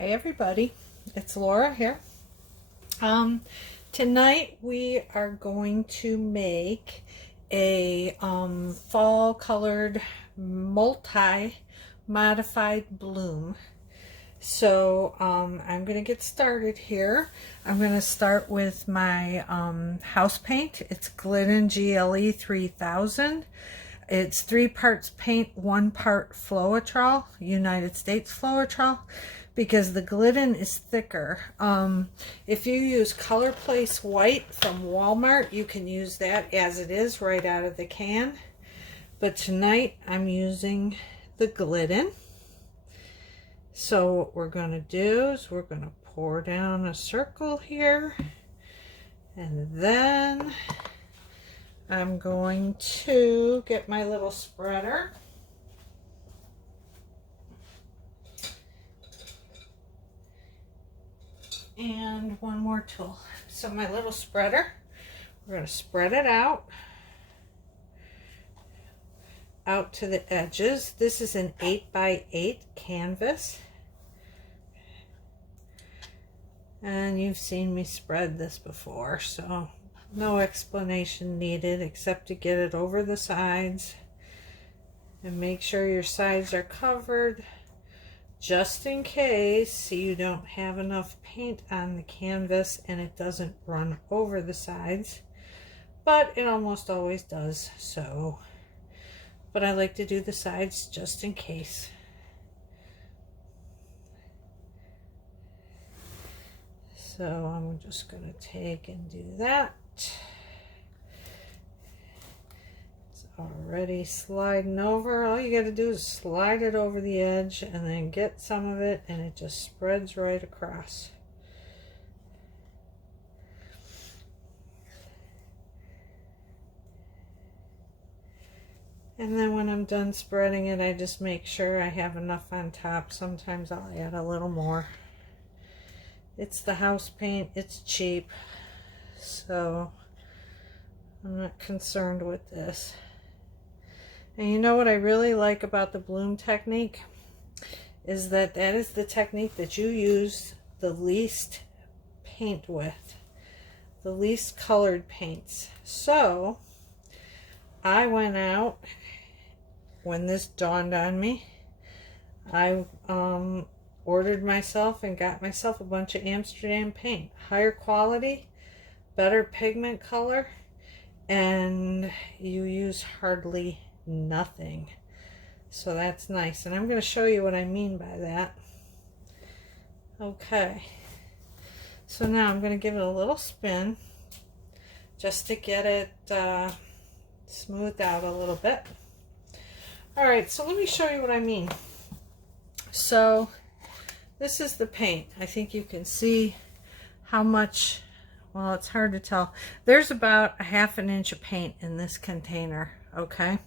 Hi everybody, it's Laura here. Tonight we are going to make a fall colored multi-modified bloom. So I'm going to get started here. I'm going to start with my house paint. It's Glidden GLE3000. It's 3 parts paint, 1 part Floetrol, United States Floetrol, because the Glidden is thicker. If you use Color Place White from Walmart, you can use that as it is right out of the can. But tonight I'm using the Glidden. So what we're going to do is we're going to pour down a circle here, and then I'm going to get my little spreader and one more tool. So my little spreader, we're going to spread it out to the edges. This is an 8x8 canvas, and you've seen me spread this before, so no explanation needed except to get it over the sides and make sure your sides are covered just in case you don't have enough paint on the canvas and it doesn't run over the sides, but it almost always does. So but I like to do the sides just in case. So I'm just going to take and do that. It's already sliding over. All you got to do is slide it over the edge and then get some of it, and it just spreads right across. And then when I'm done spreading it, I just make sure I have enough on top. Sometimes I'll add a little more. It's the house paint, it's cheap, so I'm not concerned with this. And you know what I really like about the bloom technique is that that is the technique that you use the least paint with, the least colored paints. So I went out, when this dawned on me, I ordered myself and got myself a bunch of Amsterdam paint. Higher quality, better pigment color, and you use hardly nothing. So that's nice. And I'm going to show you what I mean by that. Okay. So now I'm going to give it a little spin just to get it smoothed out a little bit. Alright, so let me show you what I mean. So this is the paint. I think you can see how much, well, it's hard to tell. There's about a ½ an inch of paint in this container, okay?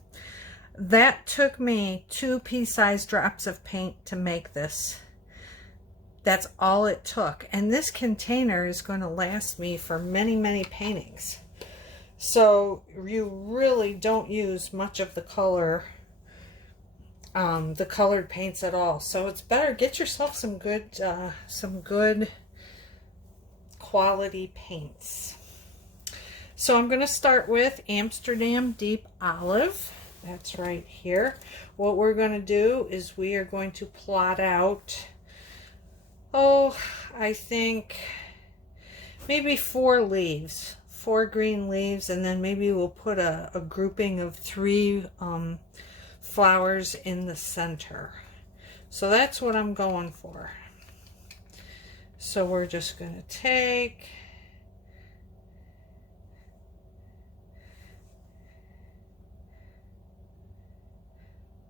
That took me 2 pea-sized drops of paint to make this. That's all it took. And this container is going to last me for many, many paintings. So you really don't use much of the color, the colored paints at all. So it's better, get yourself some good quality paints. So I'm going to start with Amsterdam Deep Olive. That's right here. What we're going to do is we are going to plot out, oh, I think maybe 4 leaves. 4 green leaves, and then maybe we'll put a grouping of 3 flowers in the center. So that's what I'm going for. So we're just going to take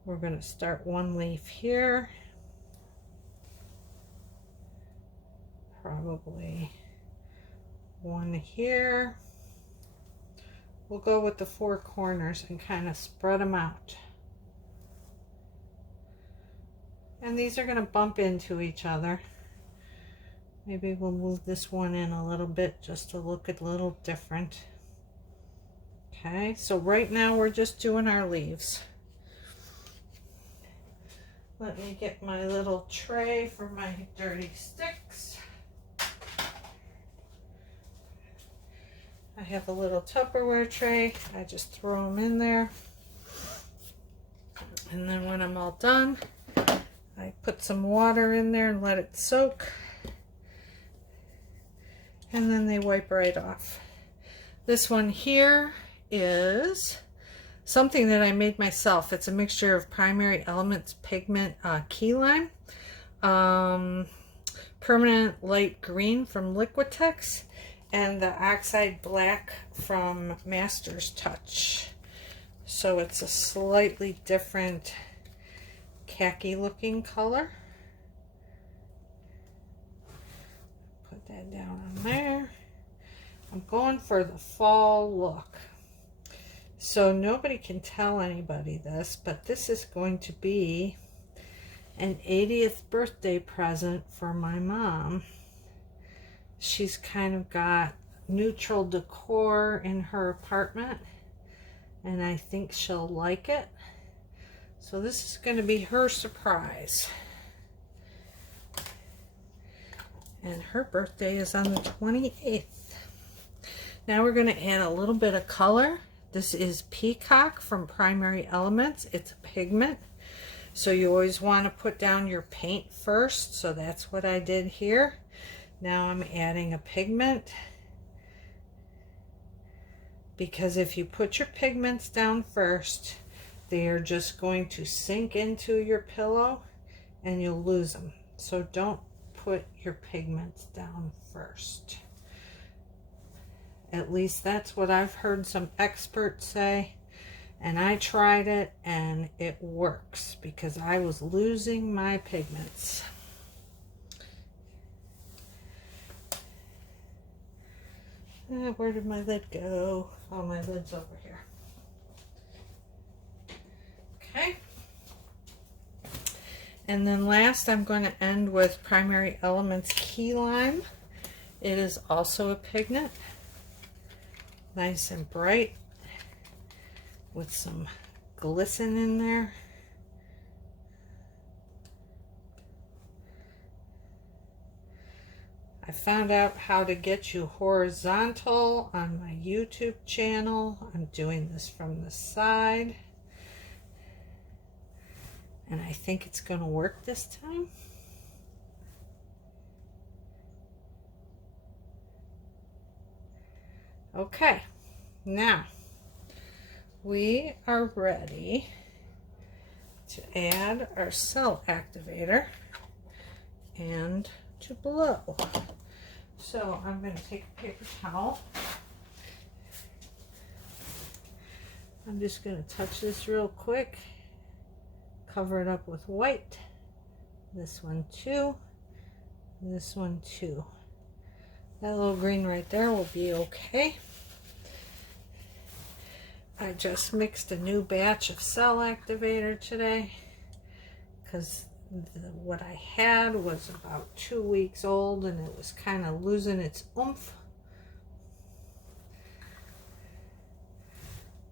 we're going to start 1 leaf here, probably 1 here. We'll go with the 4 corners and kind of spread them out. And these are going to bump into each other. Maybe we'll move this one in a little bit just to look a little different. Okay, so right now we're just doing our leaves. Let me get my little tray for my dirty sticks. I have a little Tupperware tray. I just throw them in there. And then when I'm all done, I put some water in there and let it soak. And then they wipe right off. This one here is something that I made myself. It's a mixture of Primary Elements Pigment Key Lime, Permanent Light Green from Liquitex, and the Oxide Black from Master's Touch. So it's a slightly different khaki looking color. Put that down on there. I'm going for the fall look. So nobody can tell anybody this, but this is going to be an 80th birthday present for my mom. She's kind of got neutral decor in her apartment, and I think she'll like it. So this is going to be her surprise. And her birthday is on the 28th. Now we're going to add a little bit of color. This is Peacock from Primary Elements. It's a pigment. So you always want to put down your paint first. So that's what I did here. Now I'm adding a pigment, because if you put your pigments down first, they are just going to sink into your pillow and you'll lose them. So don't put your pigments down first. At least that's what I've heard some experts say, and I tried it and it works because I was losing my pigments. Where did my lid go? Oh, my lid's over here. Okay. And then last, I'm going to end with Primary Elements Key Lime. It is also a pigment. Nice and bright with some glisten in there. I found out how to get you horizontal on my YouTube channel. I'm doing this from the side, and I think it's going to work this time. Okay, now we are ready to add our cell activator and to blow. So I'm going to take a paper towel. I'm just going to touch this real quick, cover it up with white. This one too, this one too. That little green right there will be okay. I just mixed a new batch of cell activator today because what I had was about 2 weeks old and it was kind of losing its oomph.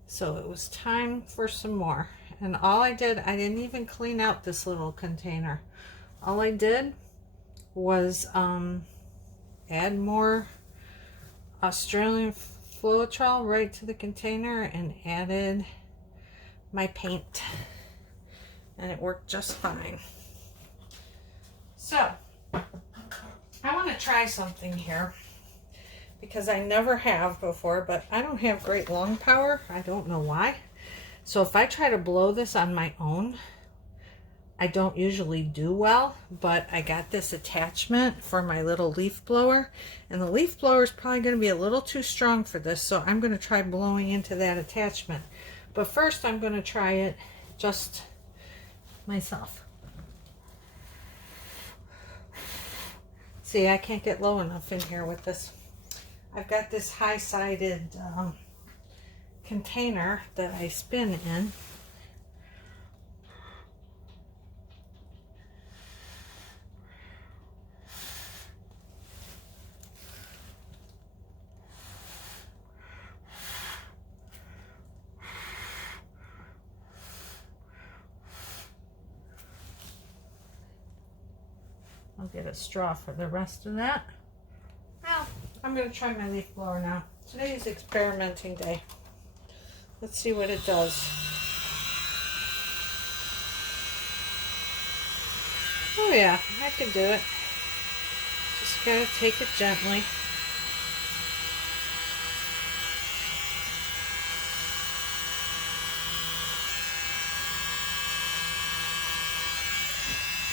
So it was time for some more. And all I did, I didn't even clean out this little container. All I did was add more Australian Floetrol right to the container and added my paint. And it worked just fine. So, I want to try something here because I never have before, but I don't have great lung power. I don't know why. So if I try to blow this on my own, I don't usually do well, but I got this attachment for my little leaf blower, and the leaf blower is probably going to be a little too strong for this, so I'm going to try blowing into that attachment. But first I'm going to try it just myself. See, I can't get low enough in here with this. I've got this high-sided container that I spin in. I'll get a straw for the rest of that. Well, I'm going to try my leaf blower now. Today is experimenting day. Let's see what it does. Oh yeah, I can do it. Just gotta take it gently.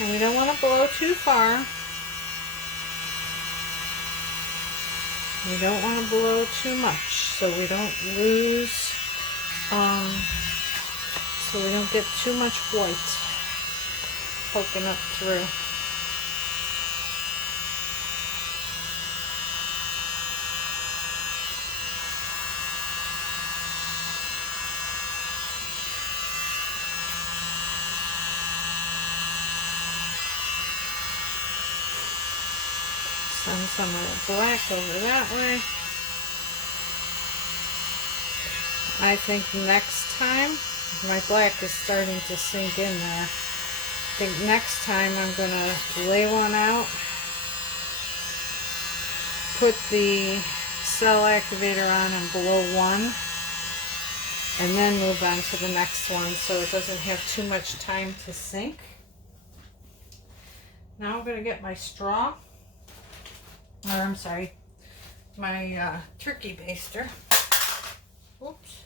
And we don't want to blow too far. We don't want to blow too much so we don't lose, so we don't get too much white poking up through. Send some of the black over that way. I think next time, my black is starting to sink in there. I think next time I'm going to lay one out, put the cell activator on and blow one, and then move on to the next one so it doesn't have too much time to sink. Now I'm going to get my straw. Or I'm sorry, my turkey baster. Oops.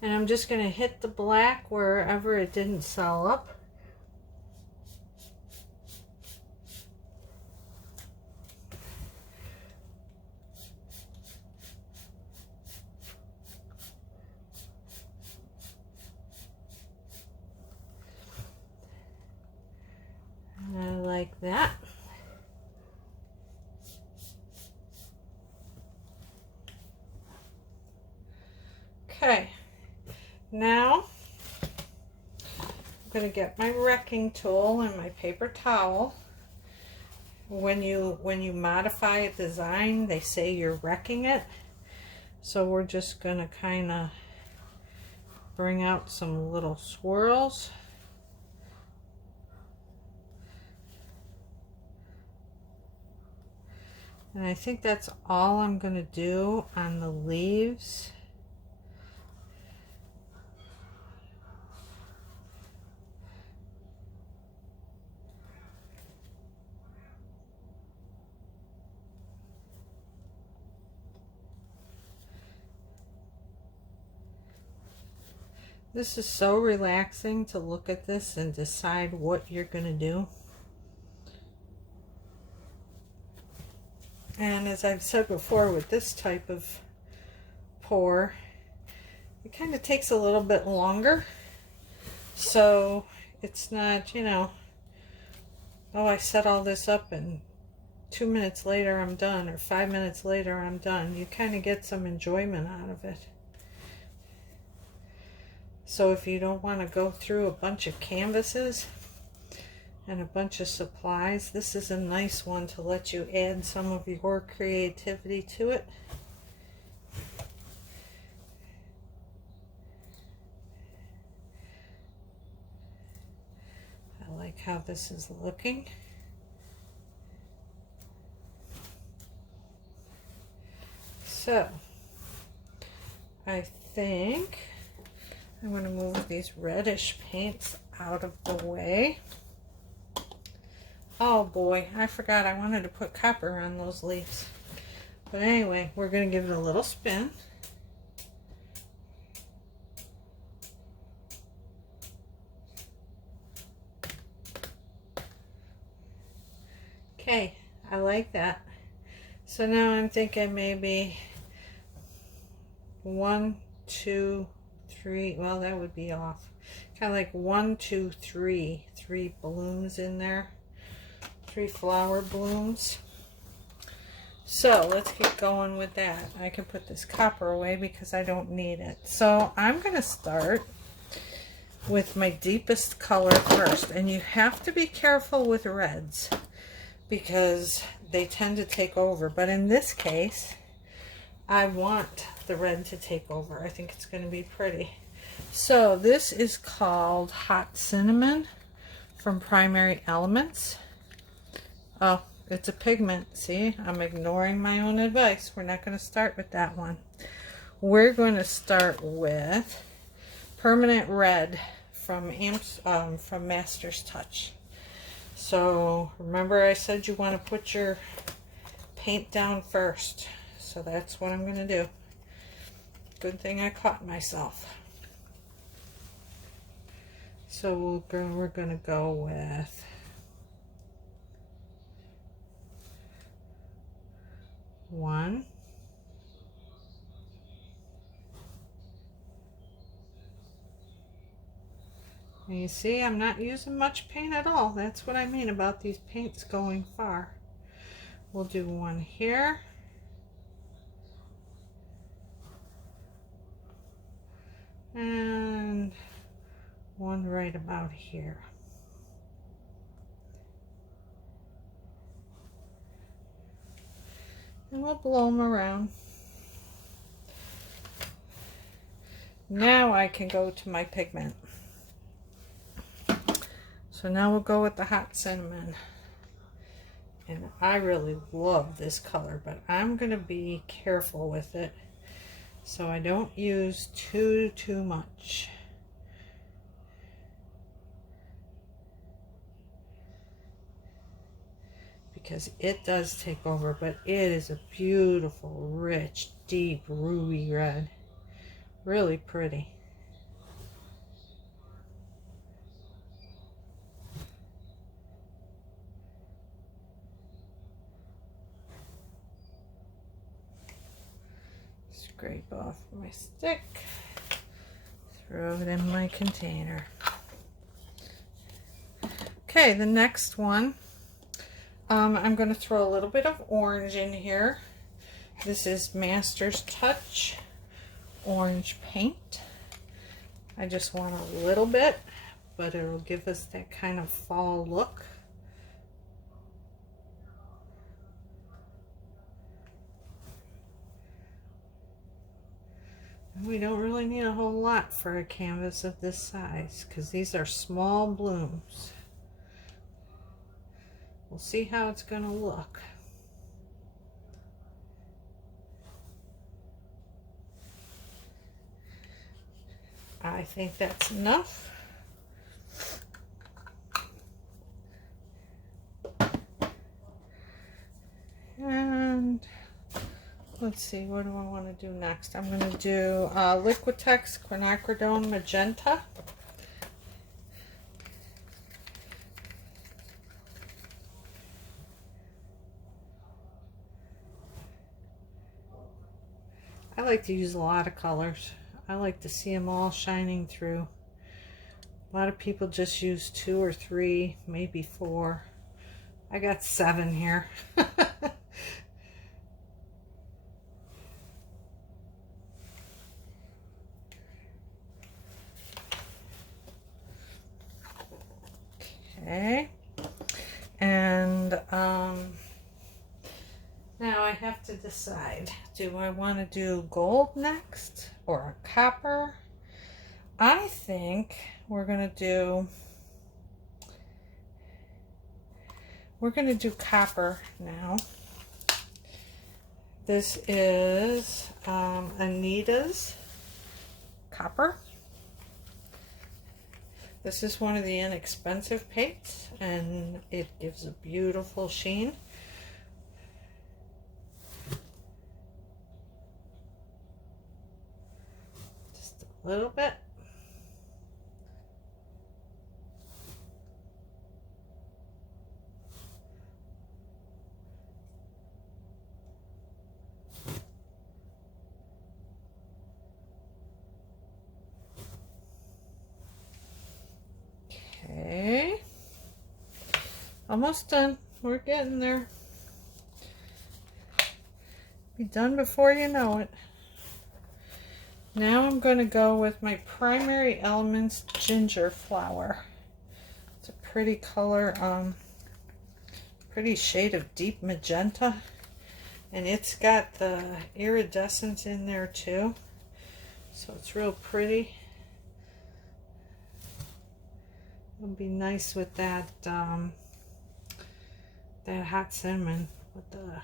And I'm just going to hit the black wherever it didn't cell up. And I like that. Okay, now I'm going to get my wrecking tool and my paper towel. When you modify a design, they say you're wrecking it. So we're just going to kind of bring out some little swirls. And I think that's all I'm going to do on the leaves. This is so relaxing to look at this and decide what you're going to do. And as I've said before, with this type of pour, it kind of takes a little bit longer. So it's not, you know, oh, I set all this up and 2 minutes later I'm done, or 5 minutes later I'm done. You kind of get some enjoyment out of it. So if you don't want to go through a bunch of canvases and a bunch of supplies, this is a nice one to let you add some of your creativity to it. I like how this is looking. So I think I'm going to move these reddish paints out of the way. Oh boy, I forgot I wanted to put copper on those leaves. But anyway, we're going to give it a little spin. Okay, I like that. So now I'm thinking maybe 1, 2, 3, well that would be off. Kind of like 1, 2, 3 blooms in there. 3 flower blooms. So let's get going with that. I can put this copper away because I don't need it. So I'm going to start with my deepest color first. And you have to be careful with reds because they tend to take over. But in this case, I want the red to take over. I think it's going to be pretty. So this is called Hot Cinnamon from Primary Elements. Oh, it's a pigment. See, I'm ignoring my own advice. We're not going to start with that one. We're going to start with Permanent Red from Master's Touch. So remember I said you want to put your paint down first. So that's what I'm going to do. Good thing I caught myself. So we're going to go with one. And you see, I'm not using much paint at all. That's what I mean about these paints going far. We'll do one here. And one right about here. And we'll blow them around. Now I can go to my pigment. So now we'll go with the Hot Cinnamon. And I really love this color, but I'm going to be careful with it so I don't use too much. Because it does take over, but it is a beautiful, rich, deep, ruby red. Really pretty. Scrape off my stick, throw it in my container. Okay, the next one, I'm going to throw a little bit of orange in here. This is Master's Touch orange paint. I just want a little bit, but it'll give us that kind of fall look. We don't really need a whole lot for a canvas of this size because these are small blooms. We'll see how it's going to look. I think that's enough. And let's see, what do I want to do next? I'm going to do Liquitex Quinacridone Magenta. I like to use a lot of colors. I like to see them all shining through. A lot of people just use 2 or 3, maybe 4. I got 7 here. Okay, and now I have to decide, do I want to do gold next or a copper? I think we're going to do copper now. This is Anitas copper. This is one of the inexpensive paints, and it gives a beautiful sheen. Just a little bit. Okay, almost done. We're getting there. Be done before you know it. Now I'm going to go with my Primary Elements Ginger Flower. It's a pretty color, pretty shade of deep magenta, and it's got the iridescence in there too, so it's real pretty. It'll be nice with that that hot cinnamon with the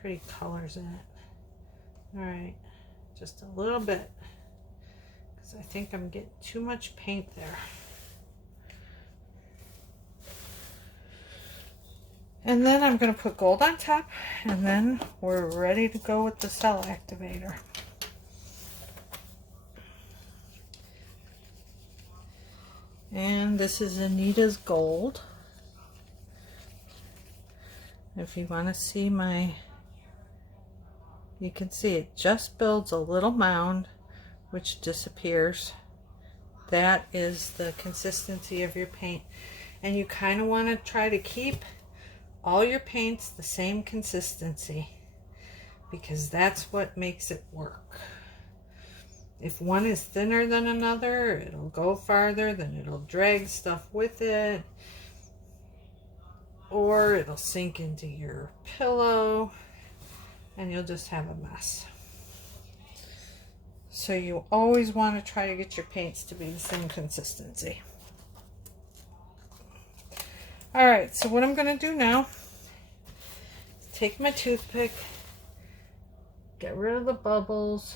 pretty colors in it. All right, just a little bit, because I think I'm getting too much paint there. And then I'm going to put gold on top, and then we're ready to go with the cell activator. And this is Anitas Gold. If you want to see my, you can see it just builds a little mound, which disappears. That is the consistency of your paint. And you kind of want to try to keep all your paints the same consistency, because that's what makes it work. If one is thinner than another, it'll go farther, then it'll drag stuff with it, or it'll sink into your pillow and you'll just have a mess. So you always want to try to get your paints to be the same consistency. Alright, so what I'm going to do now is take my toothpick, get rid of the bubbles,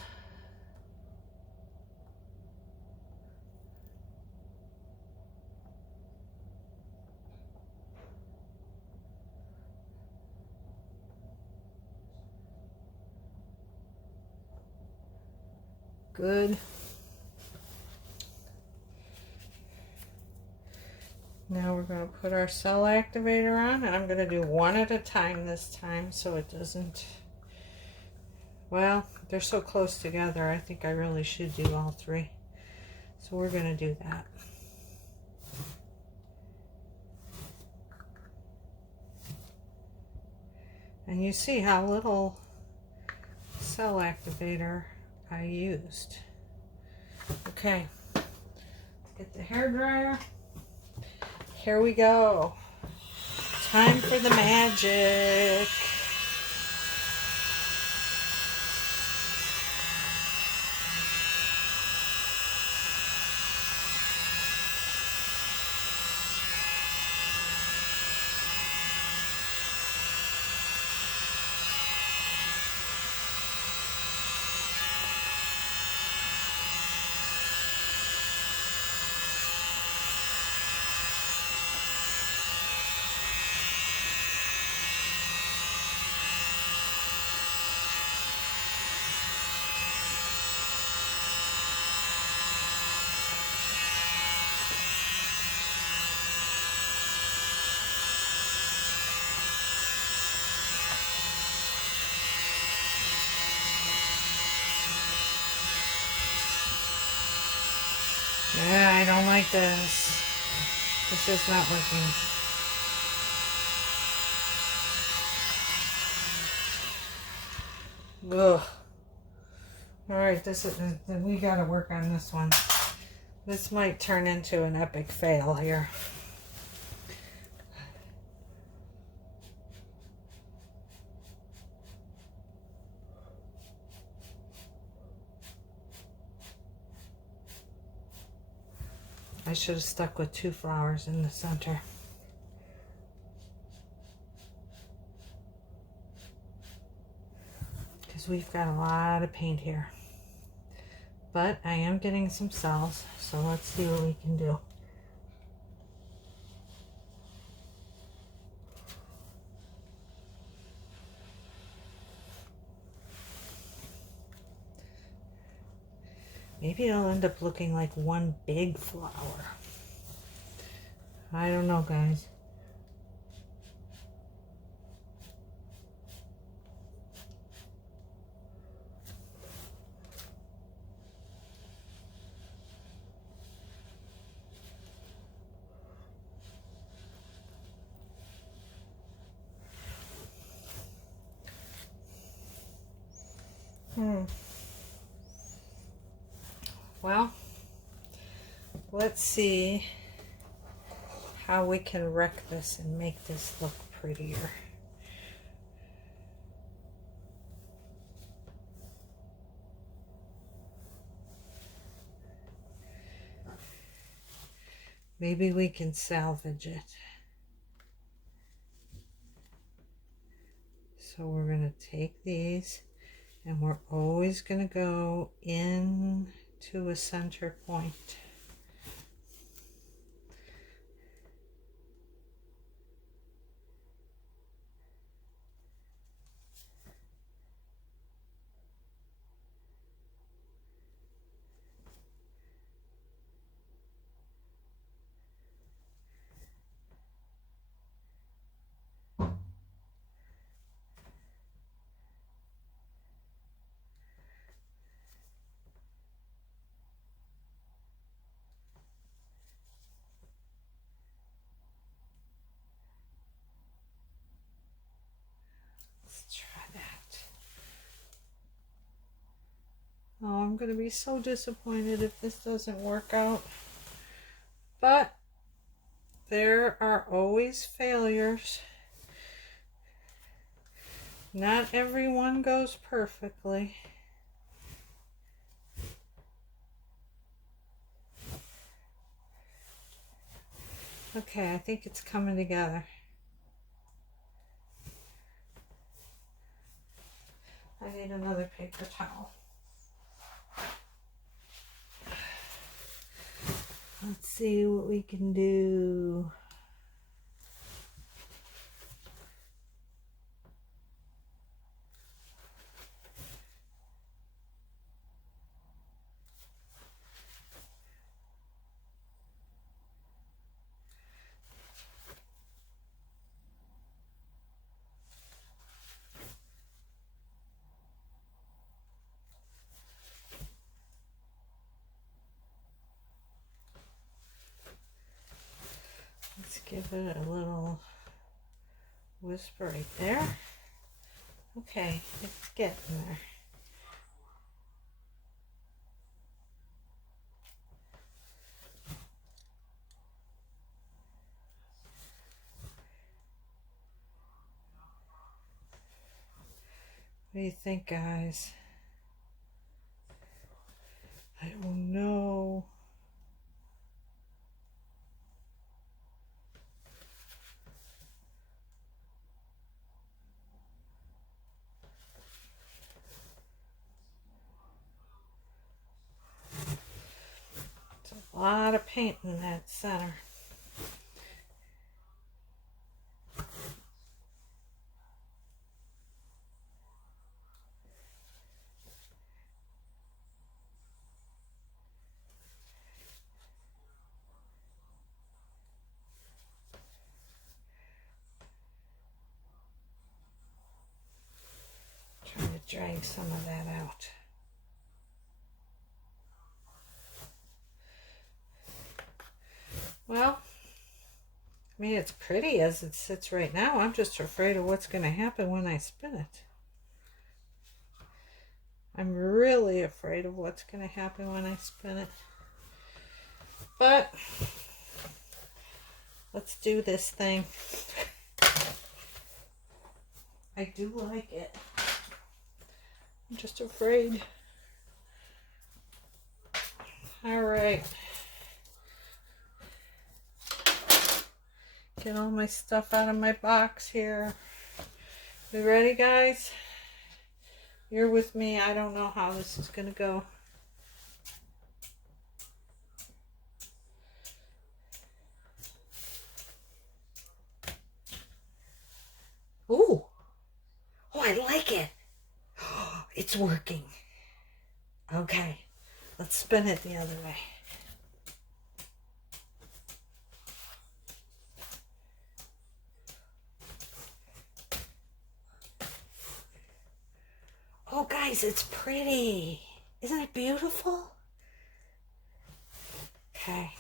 good. Now we're going to put our cell activator on, and I'm going to do one at a time this time so it doesn't, well, they're so close together, I think I really should do all three. So we're going to do that. And you see how little cell activator I used. Okay, let's get the hair dryer. Here we go. Time for the magic. Yeah, I don't like this. This is not working. Ugh. Alright, we gotta work on this one. This might turn into an epic fail here. I should have stuck with 2 flowers in the center. Because we've got a lot of paint here. But I am getting some cells, so let's see what we can do. Maybe it'll end up looking like one big flower. I don't know, guys. Well, let's see how we can wreck this and make this look prettier. Maybe we can salvage it. So we're going to take these and we're always going to go into a center point. Try that. Oh, I'm going to be so disappointed if this doesn't work out. But there are always failures. Not everyone goes perfectly. Okay, I think it's coming together. I need another paper towel. Let's see what we can do. Let's give it a little whisper right there. Okay, it's getting there. What do you think, guys? I don't know. It's a lot of paint in that center. Trying to drag some of that out. Well, I mean, it's pretty as it sits right now. I'm just afraid of what's going to happen when I spin it. I'm really afraid of what's going to happen when I spin it. But let's do this thing. I do like it. I'm just afraid. All right. Get all my stuff out of my box here. We ready, guys? You're with me. I don't know how this is going to go. Ooh. Oh, I like it. It's working. Okay. Let's spin it the other way. Oh, guys, it's pretty. Isn't it beautiful? Okay.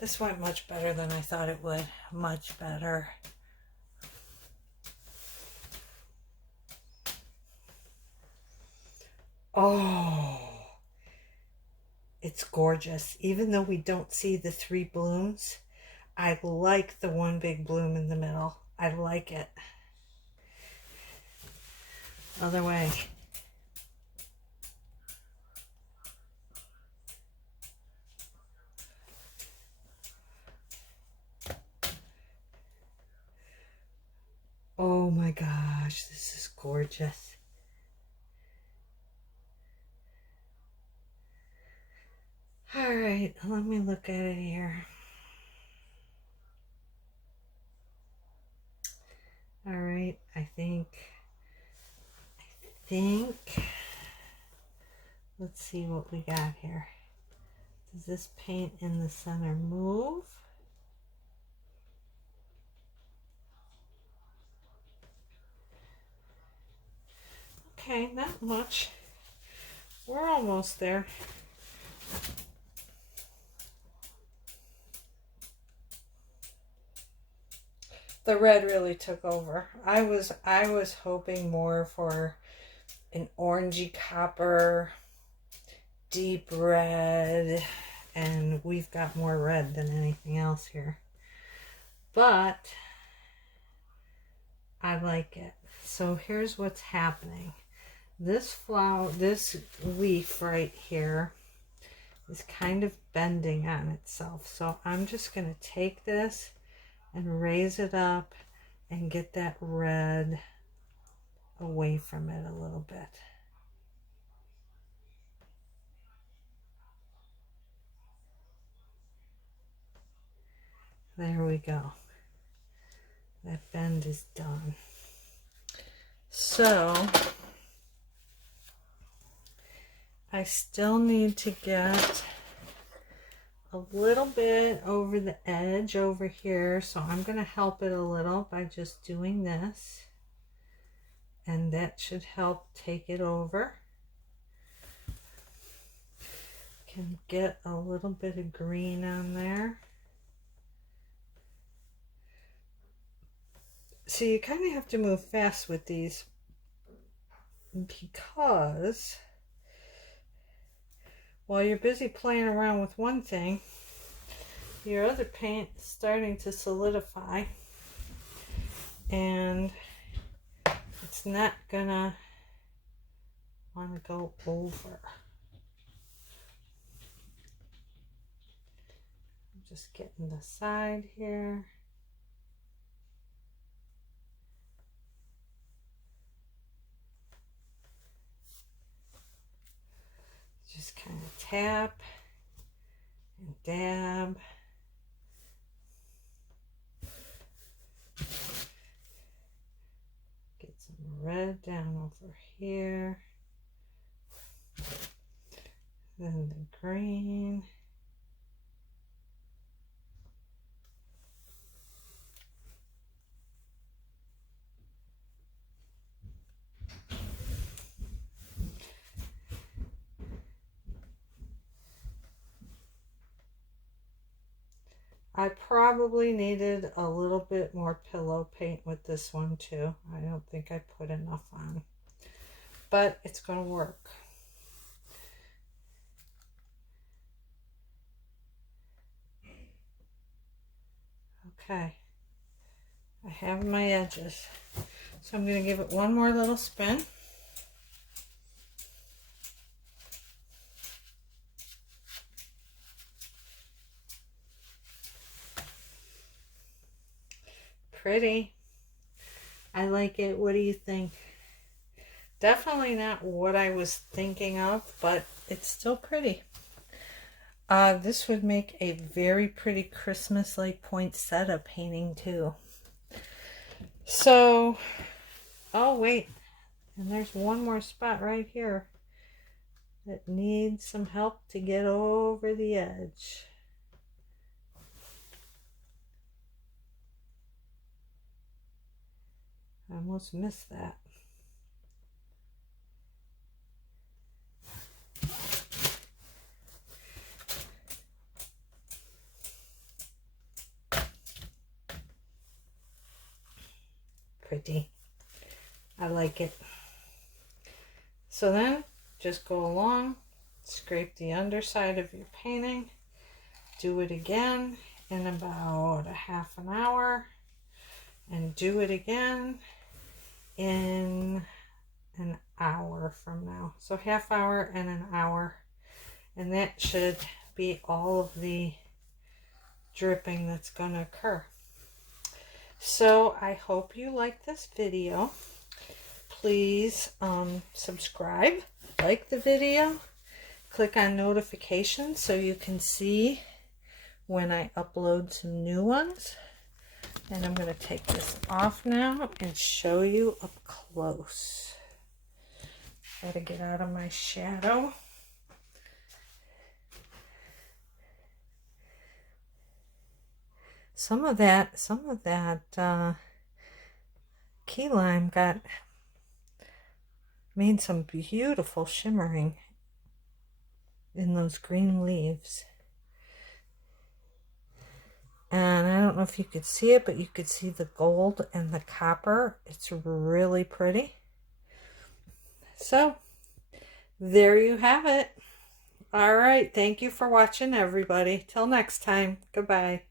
This went much better than I thought it would. Much better. Oh, it's gorgeous. Even though we don't see the 3 blooms, I like the one big bloom in the middle. I like it. Other way. my gosh, this is gorgeous. All right, let me look at it here. All right, I think, let's see what we got here. Does this paint in the center move? Okay, not much. We're almost there. The red really took over. I was hoping more for an orangey copper, deep red, and we've got more red than anything else here. But I like it. So here's what's happening. This flower, this leaf right here is kind of bending on itself. So I'm just going to take this and raise it up and get that red away from it a little bit. There we go. That bend is done. So I still need to get a little bit over the edge over here, so I'm going to help it a little by just doing this, and that should help take it over. Can get a little bit of green on there. So you kind of have to move fast with these, because while you're busy playing around with one thing, your other paint is starting to solidify, and it's not gonna want to go over. I'm just getting the side here. Just kind of tap and dab. Get some red down over here. Then the green. I probably needed a little bit more pillow paint with this one too. I don't think I put enough on, but it's going to work. Okay, I have my edges, so I'm going to give it one more little spin. Pretty. I like it. What do you think? Definitely not what I was thinking of, but it's still pretty. This would make a very pretty Christmas-like poinsettia painting too. So, oh wait, and there's one more spot right here that needs some help to get over the edge. I almost missed that. Pretty. I like it. So then just go along, scrape the underside of your painting, do it again in about a half an hour, and do it again in an hour from now. So half hour and an hour, and that should be all of the dripping that's going to occur. So I hope you like this video. Please subscribe, like the video, click on notifications so you can see when I upload some new ones. And I'm going to take this off now and show you up close. Gotta get out of my shadow. Some of that key lime made some beautiful shimmering in those green leaves. And I don't know if you could see it, but you could see the gold and the copper. It's really pretty. So there you have it. All right. Thank you for watching, everybody. Till next time. Goodbye.